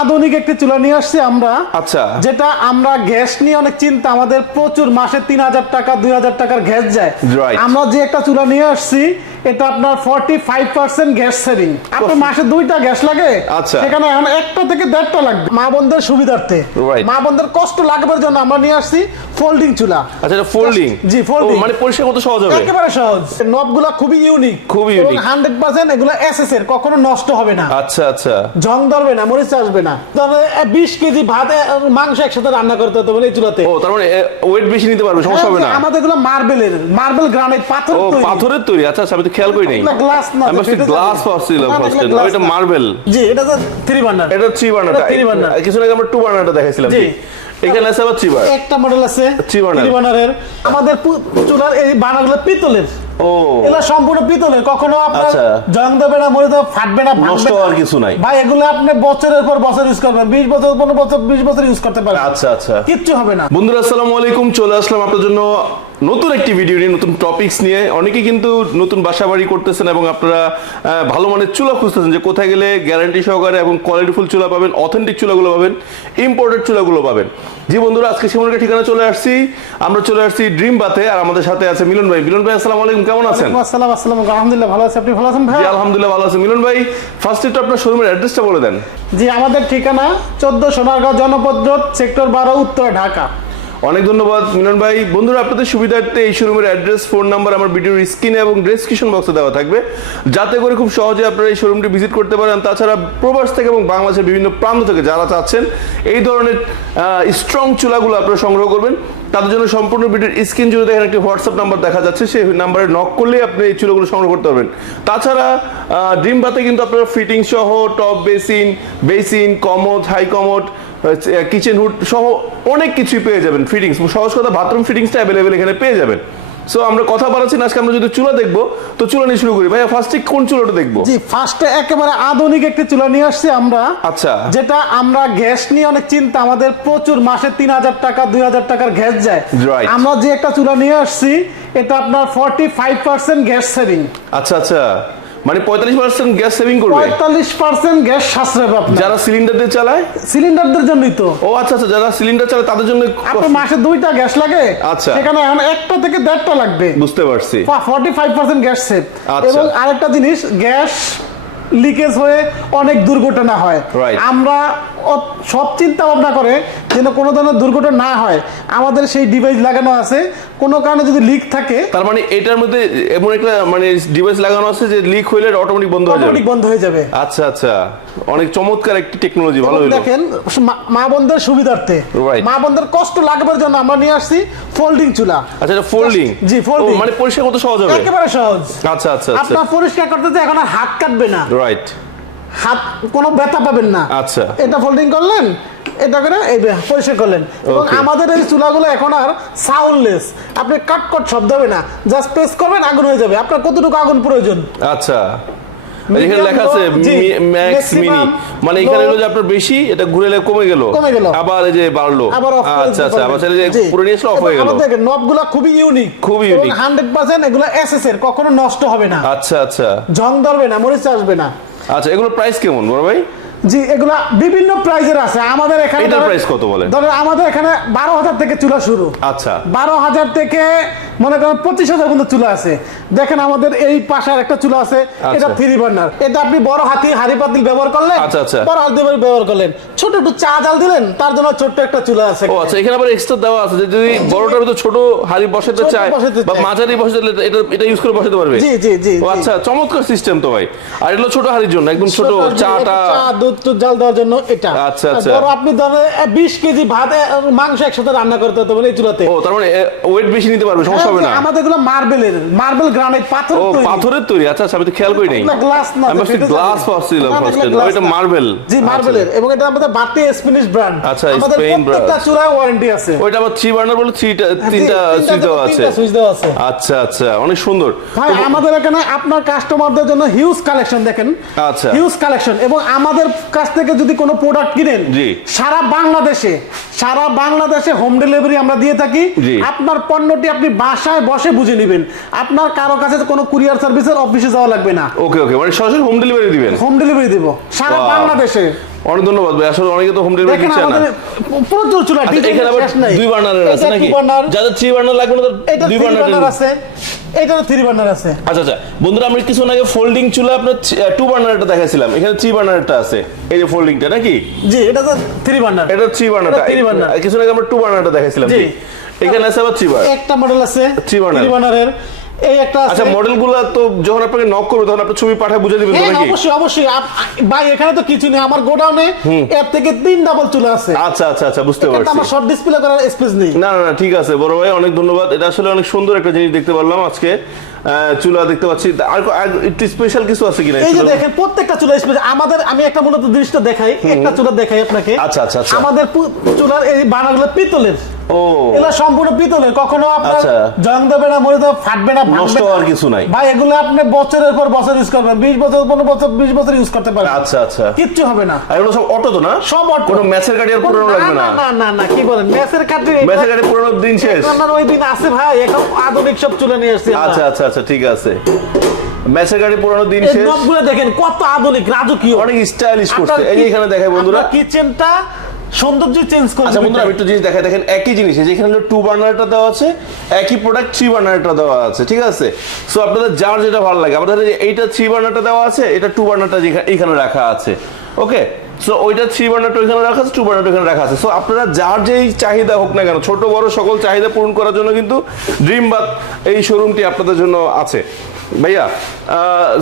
আধুনিক একটি চুলা নিয়ে আসছি আমরা। আচ্ছা। যেটা আমরা গ্যাস নিয়ে অনেক চিন্তা। আমাদের প্রচুর মাসে তিন হাজার টাকা দুই হাজার টাকার গ্যাস যায়. আমরা যে একটা চুলা নিয়ে আসছি এটা আপনার forty five percent gas saving আপনার মাসে দুইটা গ্যাস লাগে। আচ্ছা। সেখানে এখন একটা থেকে দেড়টা লাগবে। মা বোনদের সুবিধার্থে। মা বোনদের কষ্ট লাগবার জন্য আমরা নিয়ে আসছি ফোল্ডিং চুলা। আচ্ছা এটা ফোল্ডিং জি, folding। মানে পরিষ্কার কত সহজ হবে? একেবারে সহজ। নবগুলা খুবই ইউনিক খুবই। হান্ড্রেড পার্সেন্ট এগুলো এসএস এর কখনো নষ্ট হবে না। আচ্ছা আচ্ছা। জং ধরবে না মরিচ আসবে না। ধরো বিশ কেজি ভাত মাংস একসাথে রান্না করতে হতো বলে এই চুলাতে। ও তার মানে ওয়েট বেশি নিতে পারবে সমস্যা হবে না? হ্যাঁ, আমাদেরগুলো মার্বেলের মার্বেল গ্রানাইট পাথর তৈরি। পাথরের তৈরি। আচ্ছা আচ্ছা খেয়াল করি নাই। glass না, আমি গ্লাস পাচ্ছিলাম ফার্স্ট মার্বেল জি এটা তো থ্রি বার্নার এটা থ্রি বার্নারটা three burner। কিছু আগে আমরা টু বার্নারটা দেখাইছিলাম জি। এখানে আছে আবার থ্রি বার্নার একটা মডেল আছে আমাদের চুলার এই পিতলের। ও। এগুলো সম্পূর্ণ পিতলের। কখনো আপনার আচ্ছা। জং দেবে না মরে দেবে ফাটবে না নষ্ট হওয়ার কিছু নাই। ভাই এগুলো আপনি বছরের পর বছর ইউজ করবেন। বছর পনেরো বছর বিশ বছর ইউজ করতে আচ্ছা আচ্ছা। কিচ্ছু হবে না। বন্ধুরা আসসালামু আলাইকুম। চলে আসলাম আপনার জন্য নতুন একটি ভিডিও নিয়ে নতুন টপিকস নিয়ে। অনেকে কিন্তু নতুন বাসা বাড়ি করতেছেন এবং আপনারা ভালো মানের চুলা খুঁজতেছেন যে কোথায় গেলে গ্যারান্টি সহকারে এবং কোয়ালিটিফুল চুলা পাবেন অথেন্টিক চুলাগুলো পাবেন ইম্পোর্টেড চুলাগুলো পাবেন। জি বন্ধুরা আজকে সেমনকে ঠিকানা চলে আসছি। আমরা চলে আসছি ড্রিম বাতে আর আমাদের সাথে আছে মিলন ভাই। মিলন ভাই আসসালামু আলাইকুম কেমন আছেন? আসসালাম আসসালাম আলহামদুলিল্লাহ ভালো আছে। আপনি ভালো আছেন ভাই? জি আলহামদুলিল্লাহ ভালো আছি। মিলন ভাই ফার্স্ট একটু আপনার শোরুমের অ্যাড্রেসটা বলে দেন। জি আমাদের ঠিকানা চোদ্দ সোনারগাঁও জনপদ রোড সেক্টর বারো উত্তর ঢাকা। অনেক ধন্যবাদ, মিলন ভাই। বন্ধুরা, আপনাদের সুবিধার্থে এই শোরুমের অ্যাড্রেস, ফোন নাম্বার, আমার ভিডিওর স্ক্রিনে এবং ডেসক্রিপশন বক্সে দেওয়া থাকবে। যাতে করে খুব সহজে আপনারা এই শোরুমটি ভিজিট করতে পারেন। তাছাড়া প্রবাস থেকে এবং বাংলাদেশের বিভিন্ন প্রান্ত থেকে যারা চাচ্ছেন, এই ধরনের স্ট্রং চুলাগুলো আপনারা সংগ্রহ করবেন। তাদের জন্য সম্পূর্ণ ভিডিওর স্ক্রিন জুড়ে দেখেন একটি হোয়াটসঅ্যাপ নাম্বার দেখা যাচ্ছে। সেই নাম্বারে নক করলে আপনি এই চুলাগুলো সংগ্রহ করতে পারবেন। তাছাড়া ড্রিম বাতে কিন্তু আপনারা ফিটিং সহ top basin basin commode high commode kitchen hood সহ অনেক কিছুই পেয়ে যাবেন ফিটিংস সহজ কথা বাথরুম ফিটিংসটা অ্যাভেলেবেল এখানে পেয়ে যাবেন। সো আমরা কথা বাড়াচ্ছি না আজকে আমরা যদি চুলা দেখব তো চুলা নিয়ে শুরু করি। ভাইয়া ফার্স্টে কোন চুলাটা দেখব? জি ফার্স্টে একেবারে আধুনিক একটি চুলা নিয়ে আসছি আমরা। আচ্ছা। যেটা আমরা গ্যাস নিয়ে অনেক চিন্তা আমাদের প্রচুর মাসে তিন হাজার টাকা দুই হাজার টাকার গ্যাস যায়. আমরা যে একটা চুলা নিয়ে আসছি এটা আপনার forty five percent gas saving আচ্ছা আচ্ছা। মানে পঁয়তাল্লিশ পার্সেন্ট গ্যাস সেভিং করবে? পঁয়তাল্লিশ পার্সেন্ট গ্যাস সাশ্রয় হবে আপনার। যারা সিলিন্ডার দিয়ে চালায়? সিলিন্ডারদের জন্যই তো। ও আচ্ছা আচ্ছা যারা সিলিন্ডার চালায় তাদের জন্য আপনার মাসে দুইটা গ্যাস লাগে আচ্ছা। সেখানে এখন একটা থেকে দেড়টা লাগবে। বুঝতে পারছি। Forty five percent gas save আচ্ছা। এবং আরেকটা জিনিস গ্যাস লিকেজ হয়ে অনেক দুর্ঘটনা হয়। আমরা সব চিন্তা ভাবনা করে যেন কোনো ধরনের দুর্ঘটনা না হয় আমাদের সেই ডিভাইস লাগানো আছে। কোনো কারণে যদি লিক থাকে তার মানে এটার মধ্যে এমন একটা মানে ডিভাইস লাগানো আছে যে লিক হইলে অটোমেটিক বন্ধ হয়ে যাবে। অটোমেটিক বন্ধ হয়ে যাবে। আচ্ছা আচ্ছা। অনেক চমৎকার একটি টেকনোলজি ভালো হলো দেখেন মা- বোনদের সুবিধার্থে. মা বোনদের কষ্ট লাগবার জন্য আমরা নিয়ে আসছি ফোল্ডিং চুলা। আচ্ছা এটা ফোল্ডিং জি, ফোল্ডিং মানে পরিষ্কার কত সহজ হবে। একেবারে সহজ। আচ্ছা আচ্ছা আচ্ছা। আপনার পরিষ্কার করতে এখন আর হাত কাটবে না। রাইট হাত কোনো ব্যথা পাবেন না। আচ্ছা। এটা ফোল্ডিং করলেন এটা করে এই পরিষ্কার করলেন। এবং আমাদের এই চুলাগুলো এখন আর সাউন্ডলেস আপনি কাট কট শব্দ হবে না। জাস্ট প্রেস করবেন আগুন হয়ে যাবে। আপনার কতটুকু আগুন প্রয়োজন? আচ্ছা। এখানে লেখা আছে ম্যাক্স মিনি মানে এখানে হলো যে আপনার বেশি এটা ঘুরে কমে গেল। কমে গেল। আবার এই যে বাড়লো। আবার আচ্ছা আচ্ছা আবার পুরো নিয়ে অফ হয়ে গেল। দেখেন নবগুলো খুবই ইউনিক খুবই। হান্ড্রেড পার্সেন্ট এগুলো এসএস এর কখনো নষ্ট হবে না। আচ্ছা আচ্ছা। জং ধরবে না মরিচ আসবে না। আচ্ছা এগুলো প্রাইস কেমন বড় ভাই? জি এগুলা বিভিন্ন প্রাইজের আছে। আমাদের এখানে এটার price কত বলেন? ধরেন আমাদের এখানে বারো হাজার থেকে চুলা শুরু। আচ্ছা। বারো হাজার থেকে মনে করেন পঁচিশ হাজার পর্যন্ত চুলা আছে। দেখেন আমাদের এই পাশে একটা চুলা আছে এটা থ্রি বার্নার এটা আপনি বড় হাতি হাড়ি পাতিল ব্যবহার করলেন আচ্ছা, আচ্ছা। বড় হাতি ব্যবহার করলেন। ছোট একটু চা জাল দিলেন তার জন্য ছোট্ট একটা চুলা আছে। ও আচ্ছা এখানে আবার এক্সট্রা দেওয়া আছে যে যদি বড়টার ভিতরে ছোট হাড়ি বসাতে চায় বা মাঝারি বসাতে এটা এটা ইউজ করে বসাতে পারবে? জি জি জি ও আচ্ছা চমৎকার সিস্টেম তো ভাই। আর এগুলো ছোট হাড়ির জন্য একদম ছোট চাটা। চা দুধ টুধ জাল দেওয়ার জন্য এটা। আচ্ছা, আচ্ছা। ধরো আপনি ধরেন বিশ কেজি ভাত মাংস একসাথে রান্না করতে হতো বলে এই চুলাতে। ও তার মানে ওয়েট বেশি নিতে পারবে সমস্যা হবে না। আমাদেরগুলো মার্বেলের মার্বেল গ্রানাইট পাথর তৈরি। পাথরের তৈরি। আচ্ছা আচ্ছা আমি তো খেয়াল করি নাই। glass না, আমি গ্লাস এটা মার্বেল। জি মার্বেলের। এবং এটা আমাদের বাতি স্পিনিশ ব্র্যান্ড আচ্ছা, আমাদের Spain প্রত্যেকটা brand। চূড়ায় ওয়ারেন্টি আছে। ওইটা আবার থ্রি বার্নার বলে থ্রিটা তিনটা সুইচ দেওয়া আছে। সুইচ দেওয়া আছে। আচ্ছা আচ্ছা অনেক সুন্দর। ভাই আমাদের এখানে আপনার কাস্টমারদের জন্য হিউজ কালেকশন দেখেন। আচ্ছা। হিউজ কালেকশন এবং আমাদের কাছ থেকে যদি কোনো প্রোডাক্ট কিনেন জি। সারা বাংলাদেশে সারা বাংলাদেশে হোম ডেলিভারি আমরা দিয়ে থাকি। আপনার পণ্যটি আপনি বাসায় বসে বুঝে নেবেন। আপনার কারও কাছে কোনো কুরিয়ার সার্ভিসের অফিসে যাওয়া লাগবে না। ওকে ওকে মানে সরাসরি হোম ডেলিভারি দিবেন? হোম ডেলিভারি দিব। সারা বাংলাদেশে। অনেক ধন্যবাদ ভাই আসলে অনেকে তো হোম ডেলিভারি দিচ্ছে না। প্রচুর চুলা আচ্ছা, ডিজাইন এখানে আবার দুই বার্নারের আছে নাকি? যাদের থ্রি বার্নার লাগবে না দুই বার্নার আছে। এটারও থ্রি বার্নার আছে। আচ্ছা আচ্ছা। বন্ধুরা আমরা কিছু আগে ফোল্ডিং চুলা আপনার টু বার্নারটা দেখাইছিলাম। এখানে থ্রি বার্নারটা আছে। এই যে ফোল্ডিংটা নাকি? জি এটা তো থ্রি বার্নার এটা থ্রি বার্নারটা থ্রি বার্নার কিছু আগে আমরা টু বার্নারটা দেখাইছিলাম জি। জি। এখানে আছে আবার থ্রি বার্নার একটা মডেল আছে থ্রি বার্নার থ্রি বার্নারের এই একটা আচ্ছা মডেলগুলো তো যখন আপনাকে নক করবে তখন আপনি ছবি পাঠায় বুঝে দিবেন হ্যাঁ নাকি অবশ্যই অবশ্যই। ভাই এখানে তো কিছু নেই। আমার গোডাউনে এর থেকে তিন ডাবল চুলা আছে। আচ্ছা আচ্ছা আচ্ছা বুঝতে পারছি। আমার শর্ট ডিসপ্লে করার স্পেস নেই। না না ঠিক আছে বড় ভাই অনেক ধন্যবাদ। এটা আসলে অনেক সুন্দর একটা জিনিস দেখতে পারলাম আজকে। চুলা দেখতে পাচ্ছি। আর একটু স্পেশাল কিছু আছে কিনা এই যে দেখেন প্রত্যেকটা চুলা স্পেস আমাদের আমি একটা মূলত জিনিসটা দেখাই একটা চুলা দেখাই আপনাকে। আচ্ছা, আচ্ছা, আচ্ছা। আমাদের চুলার এই বানাগুলো পিতলের। ও। এগুলো সম্পূর্ণ পিতলের কখনো আপনার আচ্ছা। জং দেবে না মরে ফাটবে না নষ্ট। হওয়ার কিছু নাই। ভাই এগুলো আপনি বছরের পর বছর ইউজ করবেন বিশ বছর পনেরো বছর বিশ বছর ইউজ করতে পারবেন। আচ্ছা আচ্ছা। কিচ্ছু হবে না। আর এগুলো সব অটো তো না? সব auto। কোনো ম্যাচের গাড়ি আর পুরনো লাগবে না? না না না কি বলেন ম্যাচের গাড়ি পুরনো দিন শেষ। আপনার ওই দিন আছে ভাই এখন আধুনিক সব চুলে নিয়ে আসছি। আচ্ছা আচ্ছা আচ্ছা ঠিক আছে। ম্যাচের গাড়ি পুরনো দিন এই শেষ। নবগুলো দেখেন কত আধুনিক রাজকীয়। অনেক স্টাইলিশ করছে। এই এখানে দেখায় বন্ধুরা। কিচেনটা সৌন্দর্য চেঞ্জ করে আচ্ছা বন্ধুরা আমি একটু জিনিস দেখাই। দেখেন একই জিনিস এই যে এখানে টু বার্নারটা দেওয়া আছে একই প্রোডাক্ট থ্রি বার্নারটা দেওয়া আছে ঠিক আছে? সো আপনাদের যার যেটা ভালো লাগে আমাদের এইটা থ্রি বার্নারটা দেওয়া আছে এটা টু বার্নারটা এখানে রাখা আছে ওকে সো ওইটা থ্রি বার্নারটা ওইখানে রাখা আছে টু বার্নারটা ওইখানে রাখা আছে। সো আপনারা যার যেই চাহিদা হোক না কেন ছোট বড় সকল চাহিদা পূরণ করার জন্য কিন্তু ড্রিম বাদ এই শোরুমটি আপনাদের জন্য আছে। ভাইয়া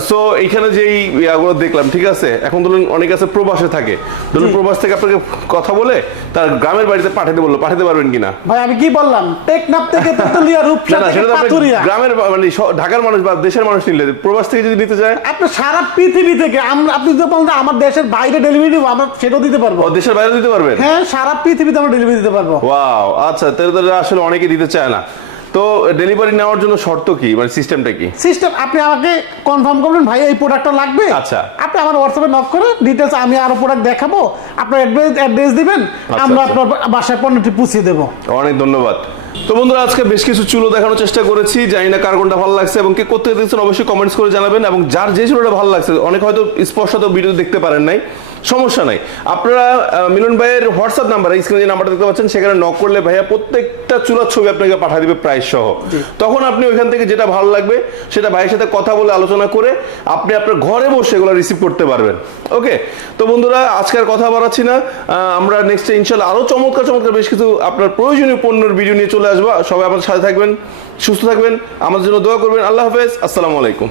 সো এইখানে যেই ইয়াগুলো দেখলাম ঠিক আছে? এখন ধরুন অনেক আছে প্রবাসে থাকে। ধরুন প্রবাস থেকে আপনাকে কথা বলে তার গ্রামের বাড়িতে পাঠাতে বলল পাঠাতে পারবেন কিনা? ভাই আমি কি বললাম? টেকনাফ থেকে তেতুলিয়া রূপসা থেকে পাতুরিয়া গ্রামের মানে ঢাকার মানুষ বা দেশের মানুষ নিলে প্রবাস থেকে যদি নিতে চায় আপনি সারা পৃথিবী থেকে আমরা আপনি যদি বলেন যে আমার দেশের বাইরে ডেলিভারি দিব আমরা সেটাও দিতে পারব। দেশের বাইরে দিতে পারবেন? হ্যাঁ সারা পৃথিবীতে আমরা ডেলিভারি দিতে পারব। ওয়াও আচ্ছা তাহলে আসলে অনেকে দিতে চায় না। তো ডেলিভারি নেওয়ার জন্য শর্ত কি? মানে সিস্টেমটা কি? সিস্টেম আপনি আমাকে কনফার্ম করবেন ভাই এই প্রোডাক্টটা লাগবে? আচ্ছা। আপনি আমার হোয়াটসঅ্যাপে নক করে ডিটেলস আমি আরও প্রোডাক্ট দেখাবো আপনার অ্যাড্রেস অ্যাড্রেস দিবেন আমরা আচ্ছা। আপনার বাসায় পণ্যটি পৌঁছে দেবো। অনেক ধন্যবাদ। তো বন্ধুরা আজকে বেশ কিছু চুলো দেখানোর চেষ্টা করেছি জানি না কার কোনটা ভালো লাগছে এবং কে করতে দিচ্ছেন অবশ্যই কমেন্টস করে জানাবেন এবং যার যে চুলোটা ভালো লাগছে অনেক হয়তো স্পষ্ট তো ভিডিও দেখতে পারেন নাই। সমস্যা নাই। আপনারা মিলন ভাইয়ের হোয়াটসঅ্যাপ নাম্বার স্ক্রিনে যে নাম্বারটা দেখতে পাচ্ছেন সেখানে নক করলে ভাইয়া প্রত্যেকটা চুলার ছবি আপনাকে পাঠিয়ে দিবে প্রাইস সহ তখন আপনি ওইখান থেকে যেটা ভালো লাগবে সেটা ভাইয়ের সাথে কথা বলে আলোচনা করে আপনি আপনার ঘরে বসে এগুলো রিসিভ করতে পারবেন। ওকে তো বন্ধুরা আজকে আর কথা বাড়াচ্ছি না। আমরা নেক্সট ইনশাল্লাহ আরও চমৎকার চমৎকার বেশ কিছু আপনার প্রয়োজনীয় পণ্যের ভিডিও নিয়ে চলে আসব। সবাই আমাদের সাথে থাকবেন সুস্থ থাকবেন আমাদের জন্য দোয়া করবেন। আল্লাহ হাফেজ আসসালামু আলাইকুম।